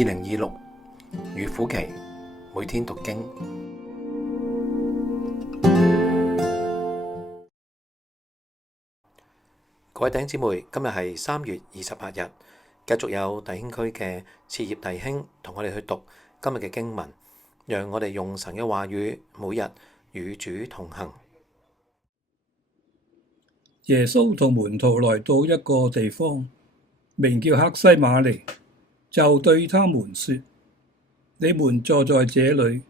2026預苦期每天讀經。各位弟兄姊妹，今日係3月28日，繼續有弟兄區嘅次葉弟兄同我哋去讀今日嘅經文，讓我哋用神嘅話語每日與主同行。耶穌同門徒來到一個地方，名叫客西馬尼，就對他們說：你們坐在這裏，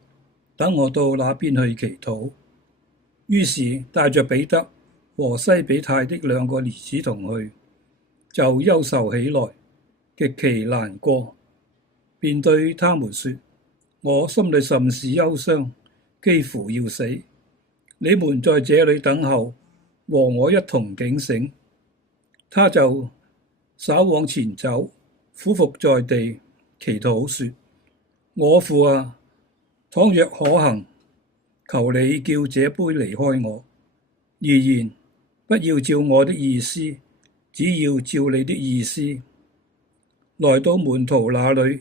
等我到那邊去祈禱。於是帶着彼得和西比泰的2個兒子同去，就憂愁起來，極其難過，便對他們說：我心裏甚是憂傷，幾乎要死。你們在這裏等候，和我一同警醒。他就稍往前走，俯伏在地，祈禱說：我父啊，倘若可行，求你叫這杯離開我，然不要照我的意思，只要照你的意思。來到門徒那裏，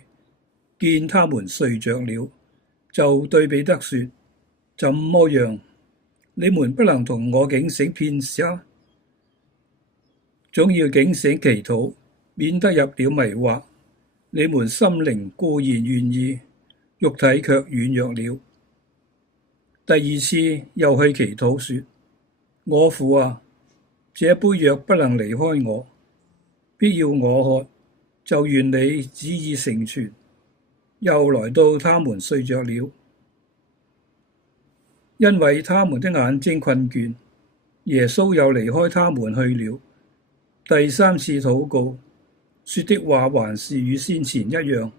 見他們睡着了，就對彼得說：怎麼樣？你們不能同我警醒片刻？總要警醒祈禱，免得入了迷惑。你們心靈固然願意，肉體卻軟弱了。第2次又去祈禱說：我父啊，這杯若不能離開我，必要我喝，就願你旨意成全。又來到他們睡着了，因為他們的眼睛困倦。耶穌又離開他們去了。第3次禱告，說的話還是與先前一樣。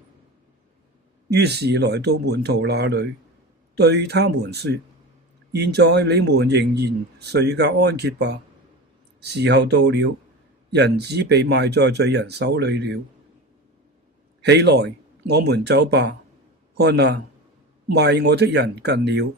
於是來到門徒那裏，對他們說：現在你們仍然睡覺安歇吧，時候到了，人子被賣在罪人手裏了。起來，我們走吧。看啊，賣我的人近了。